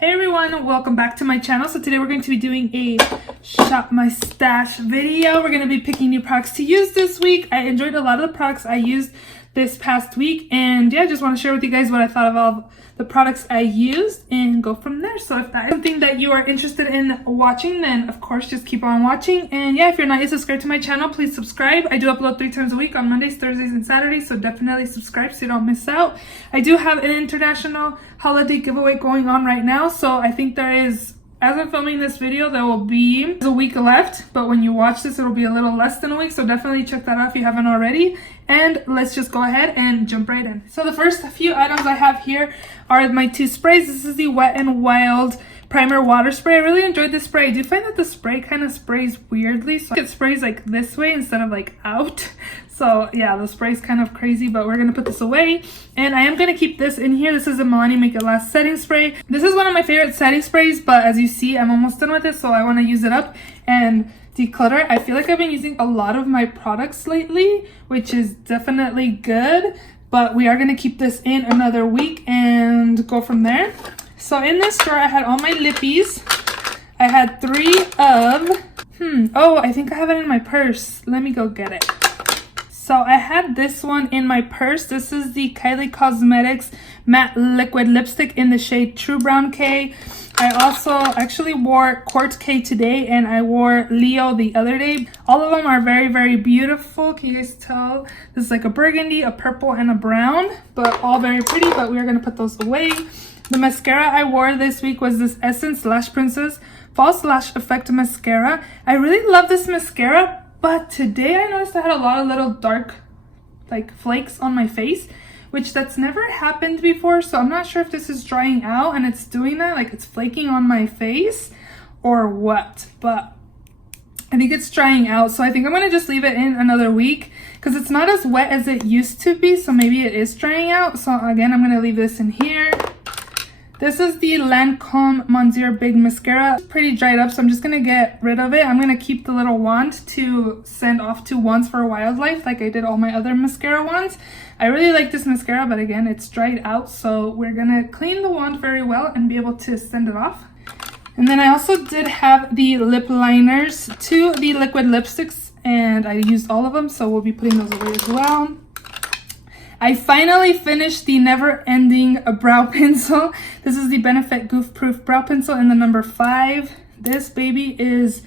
Hey everyone, welcome back to my channel. So today we're going to be doing a shop my stash video. We're going to be picking new products to use this week. I enjoyed a lot of the products I used this past week, and yeah, I just want to share with you guys what I thought of all the products I used and go from there. So if that is something that you are interested in watching, then of course just keep on watching. And yeah, if you're not yet subscribed to my channel, please subscribe. I do upload 3 times a week on Mondays, Thursdays, and Saturdays, so definitely subscribe so you don't miss out. I do have an international holiday giveaway going on right now, so I think there is, as I'm filming this video, there will be a week left, but when you watch this, it'll be a little less than a week, so definitely check that out if you haven't already. And let's just go ahead and jump right in. So the first few items I have here are my 2 sprays. This is the Wet n Wild Primer Water Spray. I really enjoyed this spray. I do find that the spray kind of sprays weirdly, so it sprays like this way instead of like out. So yeah, the spray's kind of crazy, but we're gonna put this away. And I am gonna keep this in here. This is a Milani Make It Last setting spray. This is one of my favorite setting sprays, but as you see, I'm almost done with it, so I wanna use it up and declutter. I feel like I've been using a lot of my products lately, which is definitely good, but we are gonna keep this in another week and go from there. So in this drawer, I had all my lippies. I had 3 of, oh, I think I have it in my purse. Let me go get it. So I had this one in my purse. This is the Kylie Cosmetics Matte Liquid Lipstick in the shade True Brown K. I also actually wore Quartz K today, and I wore Leo the other day. All of them are very, very beautiful. Can you guys tell? This is like a burgundy, a purple, and a brown, but all very pretty, but we are going to put those away. The mascara I wore this week was this Essence Lash Princess False Lash Effect Mascara. I really love this mascara, but today I noticed I had a lot of little dark like flakes on my face, which that's never happened before, so I'm not sure if this is drying out and it's doing that, like it's flaking on my face or what, but I think it's drying out. So I think I'm gonna just leave it in another week because it's not as wet as it used to be, so maybe it is drying out. So again, I'm gonna leave this in here. This is the Lancome Monzier Big Mascara. It's pretty dried up, so I'm just gonna get rid of it. I'm gonna keep the little wand to send off to Wands for Wildlife like I did all my other mascara wands. I really like this mascara, but again, it's dried out, so we're gonna clean the wand very well and be able to send it off. And then I also did have the lip liners, 2 the liquid lipsticks, and I used all of them, so we'll be putting those away as well. I finally finished the Never Ending Brow Pencil. This is the Benefit Goof Proof Brow Pencil in the number 5. This baby is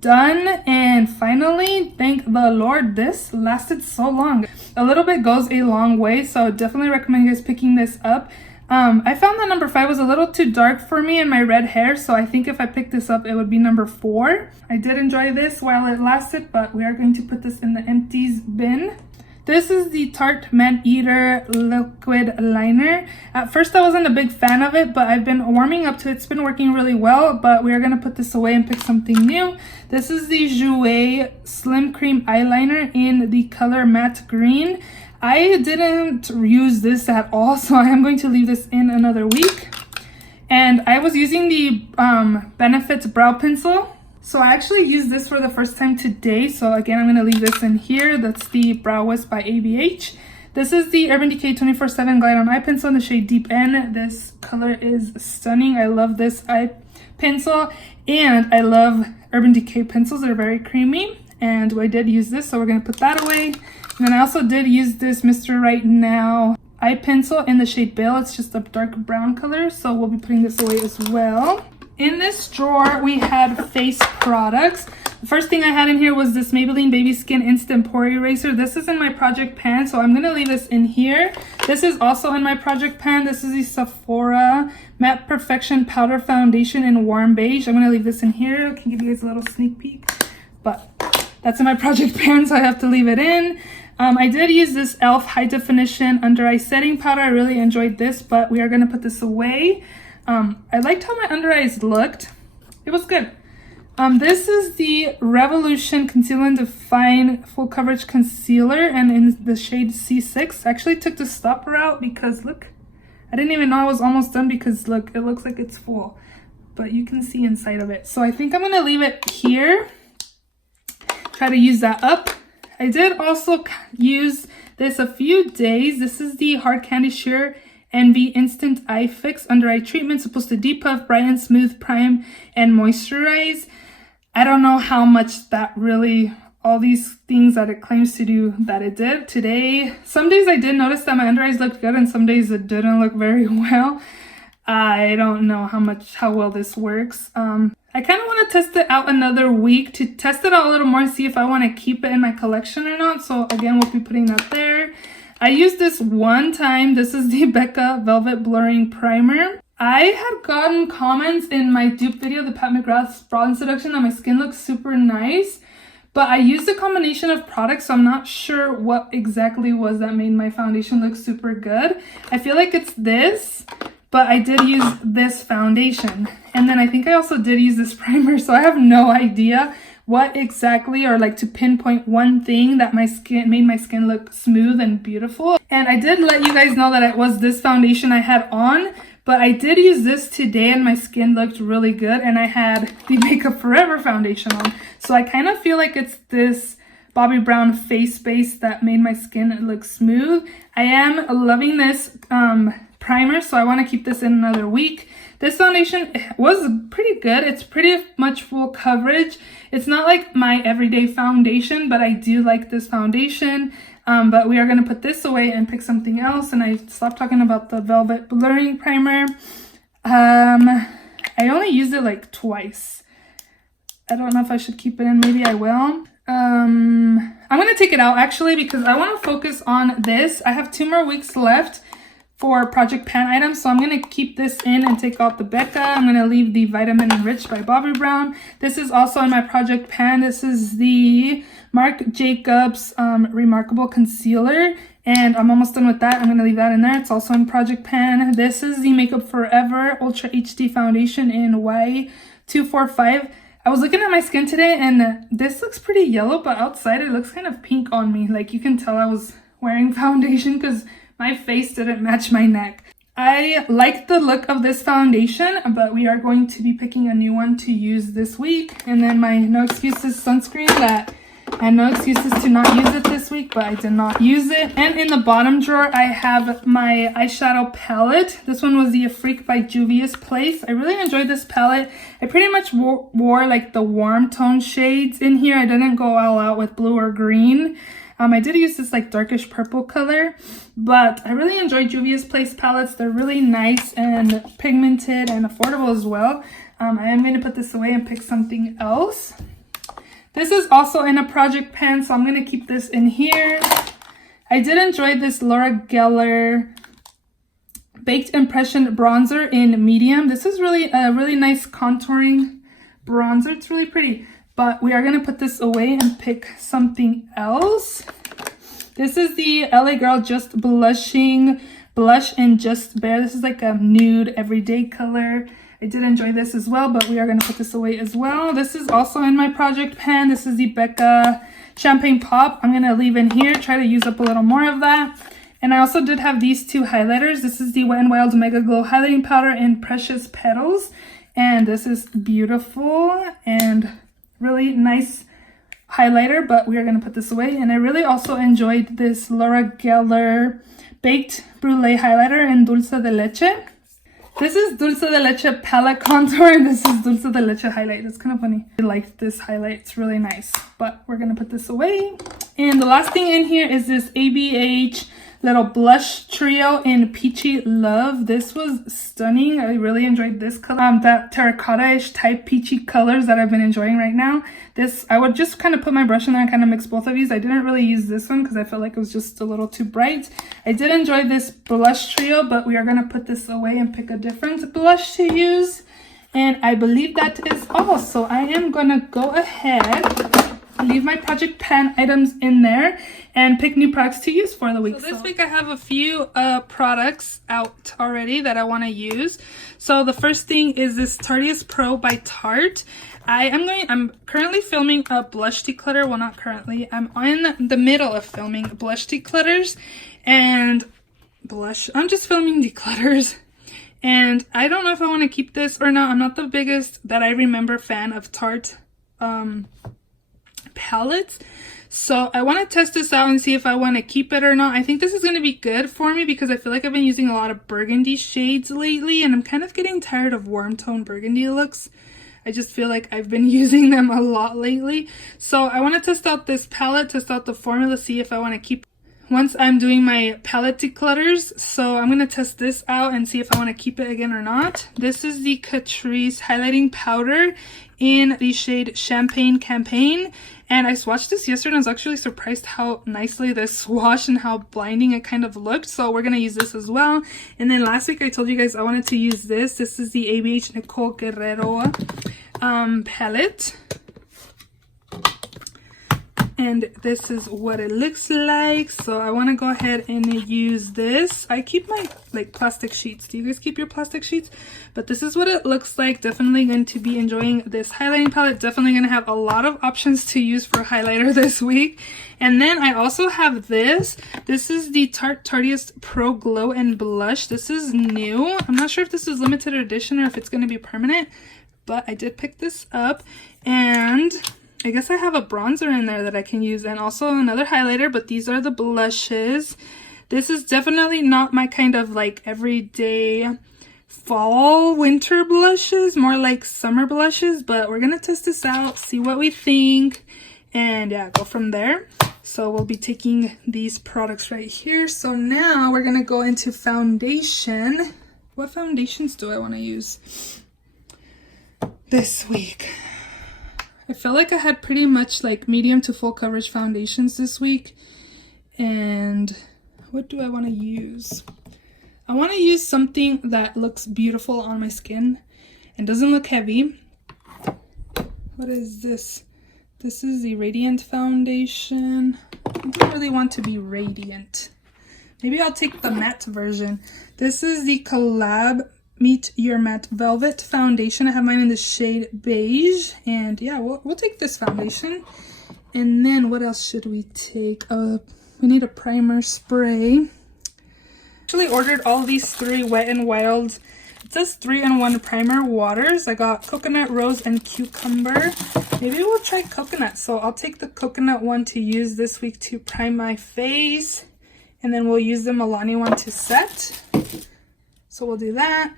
done, and finally, thank the Lord, this lasted so long. A little bit goes a long way, so definitely recommend you guys picking this up. I found that number 5 was a little too dark for me and my red hair, so I think if I picked this up, it would be number 4. I did enjoy this while it lasted, but we are going to put this in the empties bin. This is the Tarte Man Eater Liquid Liner. At first I wasn't a big fan of it, but I've been warming up to it. It's been working really well, but we are going to put this away and pick something new. This is the Jouer Slim Cream Eyeliner in the color Matte Green. I didn't use this at all, so I am going to leave this in another week. And I was using the Benefit Brow Pencil. So I actually used this for the first time today. So again, I'm going to leave this in here. That's the Brow Wisp by ABH. This is the Urban Decay 24/7 Glide On Eye Pencil in the shade Deep N. This color is stunning. I love this eye pencil, and I love Urban Decay pencils. They're very creamy, and I did use this, so we're going to put that away. And then I also did use this Mr. Right Now eye pencil in the shade Bale. It's just a dark brown color, so we'll be putting this away as well. In this drawer, we had face products. The first thing I had in here was this Maybelline Baby Skin Instant Pore Eraser. This is in my project pan, so I'm going to leave this in here. This is also in my project pan. This is the Sephora Matte Perfection Powder Foundation in Warm Beige. I'm going to leave this in here. I can give you guys a little sneak peek, but that's in my project pan, so I have to leave it in. I did use this e.l.f. High Definition Under Eye Setting Powder. I really enjoyed this, but we are going to put this away. I liked how my under eyes looked. It was good. This is the Revolution Conceal and Define Full Coverage Concealer, and in the shade C6. I actually took the stopper out because look, I didn't even know I was almost done because look, it looks like it's full, but you can see inside of it. So I think I'm going to leave it here. Try to use that up. I did also use this a few days. This is the Hard Candy Sheer NV Instant Eye Fix Under Eye Treatment, supposed to depuff, brighten, smooth, prime, and moisturize. I don't know how much that really, all these things that it claims to do, that it did. Today, some days I did notice that my under eyes looked good and some days it didn't look very well. I don't know how well this works. I kind of want to test it out another week to test it out a little more and see if I want to keep it in my collection or not. So again, we'll be putting that there. I used this one time. This is the Becca Velvet Blurring Primer. I had gotten comments in my dupe video, the Pat McGrath's Broad and Seduction, that my skin looks super nice. But I used a combination of products, so I'm not sure what exactly was that made my foundation look super good. I feel like it's this, but I did use this foundation. And then I think I also did use this primer, so I have no idea what exactly, or like to pinpoint one thing that made my skin look smooth and beautiful. And I did let you guys know that it was this foundation I had on, but I did use this today and my skin looked really good, and I had the Makeup Forever foundation on. So I kind of feel like it's this Bobbi Brown face base that made my skin look smooth. I am loving this primer, so I want to keep this in another week. This foundation was pretty good. It's pretty much full coverage. It's not like my everyday foundation, but I do like this foundation. But we are going to put this away and pick something else. And I stopped talking about the Velvet Blurring Primer. I only used it like twice. I don't know if I should keep it in. Maybe I will. I'm going to take it out actually because I want to focus on this. I have 2 more weeks left for Project Pan items, so I'm going to keep this in and take out the Becca. I'm going to leave the Vitamin Enriched by Bobbi Brown. This is also in my Project Pan. This is the Marc Jacobs Remarkable Concealer, and I'm almost done with that. I'm going to leave that in there. It's also in Project Pan. This is the Makeup Forever Ultra HD Foundation in Y245. I was looking at my skin today, and this looks pretty yellow, but outside it looks kind of pink on me. Like, you can tell I was wearing foundation because my face didn't match my neck. I like the look of this foundation, but we are going to be picking a new one to use this week. And then my No Excuses sunscreen that I had no excuses to not use it this week, but I did not use it. And in the bottom drawer, I have my eyeshadow palette. This one was the Freak by Juvia's Place. I really enjoyed this palette. I pretty much wore like the warm tone shades in here. I didn't go all out with blue or green. I did use this like darkish purple color, but I really enjoy Juvia's Place palettes. They're really nice and pigmented and affordable as well. I am going to put this away and pick something else. This is also in a Project Pan, so I'm going to keep this in here. I did enjoy this Laura Geller Baked Impression Bronzer in medium. This is really a really nice contouring bronzer. It's really pretty. But we are going to put this away and pick something else. This is the LA Girl Just Blushing Blush in Just Bare. This is like a nude everyday color. I did enjoy this as well, but we are going to put this away as well. This is also in my Project Pan. This is the Becca Champagne Pop. I'm going to leave in here, try to use up a little more of that. And I also did have these 2 highlighters. This is the Wet n Wild Mega Glow Highlighting Powder in Precious Petals. And this is beautiful and really nice highlighter, but we are going to put this away. And I really also enjoyed this Laura Geller Baked Brulee Highlighter in Dulce de Leche. This is Dulce de Leche Palette Contour, and this is Dulce de Leche Highlight. It's kind of funny. I like this highlight. It's really nice, but we're going to put this away. And the last thing in here is this ABH little blush trio in Peachy Love. This was stunning. I really enjoyed this color. That terracotta-ish type peachy colors that I've been enjoying right now. This, I would just kind of put my brush in there and kind of mix both of these. I didn't really use this one because I felt like it was just a little too bright. I did enjoy this blush trio, but we are going to put this away and pick a different blush to use. And I believe that is all. So I am going to go ahead, leave my Project Pan items in there, and pick new products to use for the week. So this week I have a few products out already that I want to use. So the first thing is this Tarteist Pro by Tarte. I'm currently filming a blush declutter. Well, not currently. I'm in the middle of filming blush declutters and I'm just filming declutters. And I don't know if I want to keep this or not. I'm not the biggest that I remember fan of Tarte palettes. So I want to test this out and see if I want to keep it or not. I think this is going to be good for me because I feel like I've been using a lot of burgundy shades lately, and I'm kind of getting tired of warm tone burgundy looks. I just feel like I've been using them a lot lately. So I want to test out this palette, test out the formula, see if I want to keep once I'm doing my palette declutters. So I'm going to test this out and see if I want to keep it again or not. This is the Catrice highlighting powder in the shade Champagne Campaign. And I swatched this yesterday and I was actually surprised how nicely this swatched and how blinding it kind of looked. So we're going to use this as well. And then last week I told you guys I wanted to use this. This is the ABH Nicole Guerrero palette. And this is what it looks like. So I want to go ahead and use this. I keep my plastic sheets. Do you guys keep your plastic sheets? But this is what it looks like. Definitely going to be enjoying this highlighting palette. Definitely going to have a lot of options to use for highlighter this week. And then I also have this. This is the Tarte Tarteist Pro Glow and Blush. This is new. I'm not sure if this is limited edition or if it's going to be permanent, but I did pick this up. And I guess I have a bronzer in there that I can use and also another highlighter, but these are the blushes. This is definitely not my kind of everyday fall winter blushes, more like summer blushes, but we're gonna test this out, see what we think, and yeah, go from there. So we'll be taking these products right here. So now we're gonna go into foundation. What foundations do I want to use this week? I felt like I had pretty much medium to full coverage foundations this week. And what do I want to use? I want to use something that looks beautiful on my skin and doesn't look heavy. What is this? This is the Radiant foundation. I don't really want to be radiant. Maybe I'll take the matte version. This is the Collab Meet Your Matte Velvet foundation. I have mine in the shade beige, and yeah, we'll take this foundation. And then what else should we take? We need a primer spray. Actually ordered all these 3 Wet n Wild. It says 3-in-1 primer waters. I got coconut, rose, and cucumber. Maybe we'll try coconut. So I'll take the coconut one to use this week to prime my face, and then we'll use the Milani one to set. So we'll do that.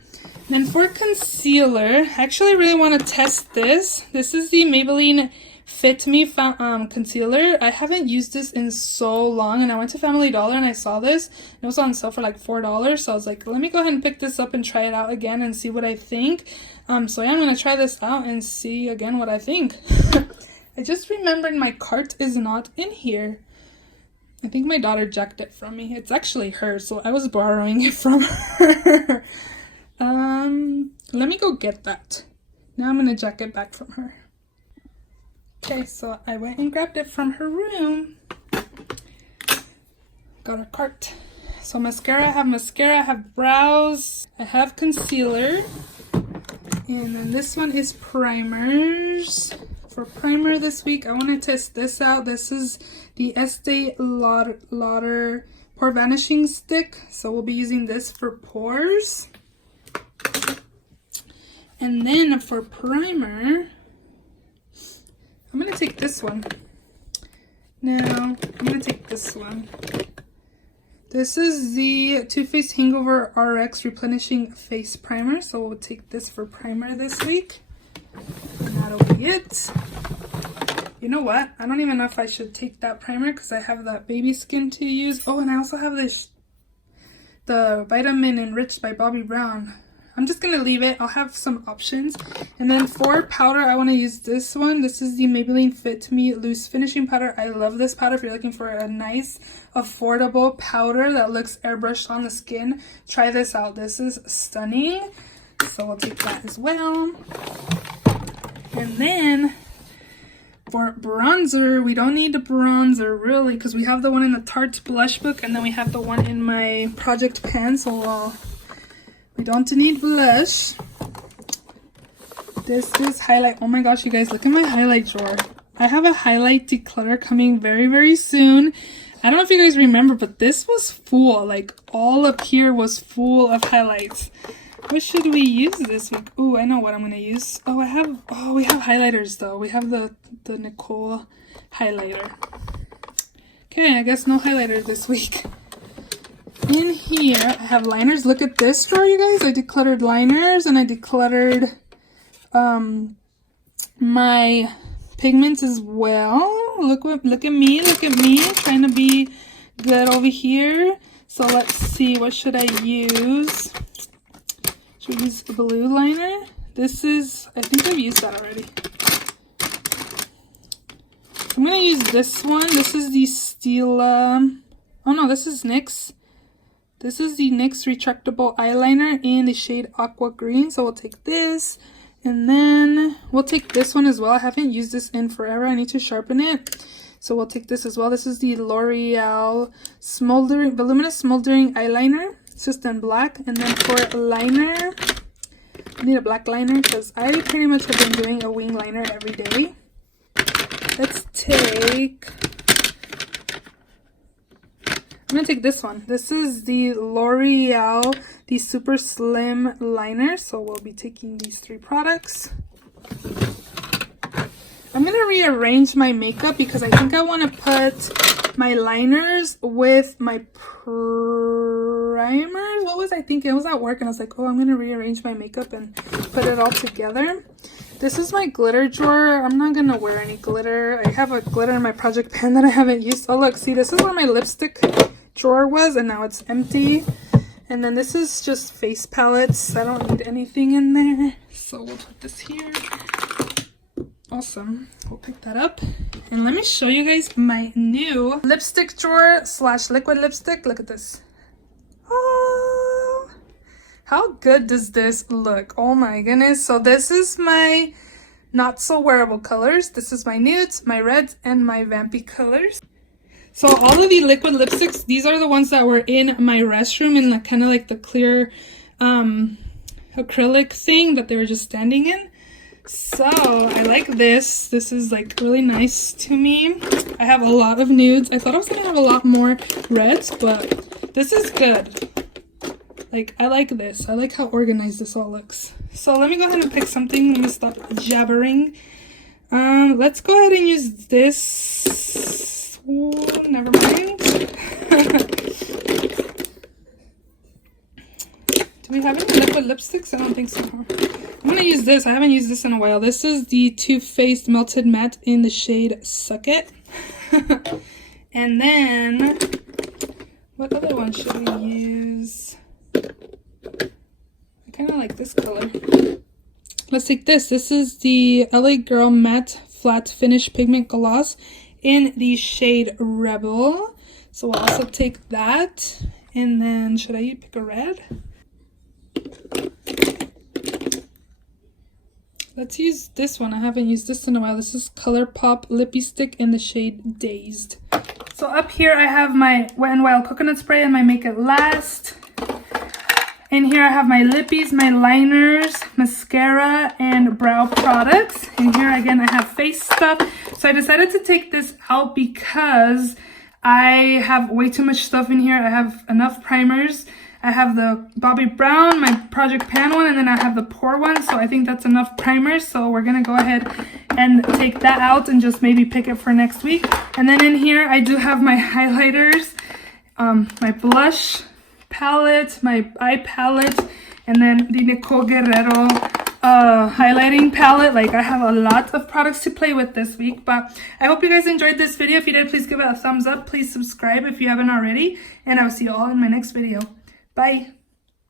Then for concealer, I actually really want to test this. This is the Maybelline Fit Me concealer. I haven't used this in so long, and I went to Family Dollar and I saw this. It was on sale for $4. So I was like, let me go ahead and pick this up and try it out again and see what I think. So yeah, I'm going to try this out and see again what I think. I just remembered my cart is not in here. I think my daughter jacked it from me. It's actually hers, so I was borrowing it from her. Let me go get that. Now I'm gonna jack it back from her. Okay, so I went and grabbed it from her room. Got her cart. So mascara, I have brows, I have concealer, and then this one is primers. For primer this week, I want to test this out. This is the Estee Lauder Pore Vanishing Stick. So we'll be using this for pores. And then for primer, I'm going to take this one. Now, I'm going to take this one. This is the Too Faced Hangover RX Replenishing Face Primer. So we'll take this for primer this week. And that'll be it. You know what? I don't even know if I should take that primer because I have that baby skin to use. Oh, and I also have the Vitamin Enriched by Bobbi Brown. I'm just going to leave it. I'll have some options. And then for powder, I want to use this one. This is the Maybelline Fit Me Loose Finishing Powder. I love this powder. If you're looking for a nice, affordable powder that looks airbrushed on the skin, try this out. This is stunning. So we'll take that as well. And then for bronzer, we don't need a bronzer really because we have the one in the Tarte blush book, and then we have the one in my project pan, so we don't need blush. This is highlight. Oh my gosh, you guys, look at my highlight drawer. I have a highlight declutter coming very, very soon. I don't know if you guys remember, but this was full. All up here was full of highlights. What should we use this week? Oh, I know what I'm gonna use. Oh, we have highlighters though. We have the Nicole highlighter. Okay, I guess no highlighter this week. In here, I have liners. Look at this drawer, you guys. I decluttered liners and I decluttered my pigments as well. Look at me, trying to be good over here. So let's see, what should I use? Should we use a blue liner? This is, I think I've used that already. I'm gonna use this one. This is the Stila, oh no, this is NYX. This is the NYX retractable eyeliner in the shade Aqua Green. So we'll take this, and then we'll take this one as well. I haven't used this in forever. I need to sharpen it. So we'll take this as well. This is the L'Oreal Voluminous Smoldering Eyeliner. It's just in black. And then for liner, I need a black liner because I pretty much have been doing a wing liner every day. Let's take... I'm going to take this one. This is the L'Oreal, the Super Slim Liner. So we'll be taking these 3 products. I'm going to rearrange my makeup because I think I want to put my liners with my primers. What was I thinking? I was at work and I was like, oh, I'm going to rearrange my makeup and put it all together. This is my glitter drawer. I'm not going to wear any glitter. I have a glitter in my project pen that I haven't used. Oh, look, see, this is where my lipstick drawer was and now it's empty. And then this is just face palettes. I don't need anything in there. So we'll put this here. Awesome. We'll pick that up. And let me show you guys my new lipstick drawer / liquid lipstick. Look at this. Oh, how good does this look? Oh my goodness. So this is my not so wearable colors. This is my nudes, my reds, and my vampy colors. So all of the liquid lipsticks, these are the ones that were in my restroom in kind of like the clear acrylic thing that they were just standing in. So I like this. This is like really nice to me. I have a lot of nudes. I thought I was gonna have a lot more reds, but this is good. Like, I like this. I like how organized this all looks. So let me go ahead and pick something. Let me stop jabbering. Let's go ahead and use this. Oh, never mind. Do we have any liquid lipsticks? I don't think so. I'm gonna use this. I haven't used this in a while. This is the Too Faced Melted Matte in the shade Suck It. And then, what other one should we use? I kind of like this color. Let's take this. This is the LA Girl Matte Flat Finish Pigment Gloss in the shade Rebel. So we'll also take that. And then, should I pick a red? Let's use this one. I haven't used this in a while. This is ColourPop Lippy Stick in the shade Dazed. So up here I have my Wet n Wild Coconut Spray and my Make It Last. In here I have my lippies, my liners, mascara, and brow products. And here again I have face stuff. So I decided to take this out because I have way too much stuff in here. I have enough primers. I have the Bobbi Brown, my Project Pan one, and then I have the Pore one. So I think that's enough primers. So we're going to go ahead and take that out and just maybe pick it for next week. And then in here, I do have my highlighters, my blush palette, my eye palette, and then the Nicole Guerrero highlighting palette. Like, I have a lot of products to play with this week, but I hope you guys enjoyed this video. If you did, please give it a thumbs up. Please subscribe if you haven't already, and I'll see you all in my next video. Bye.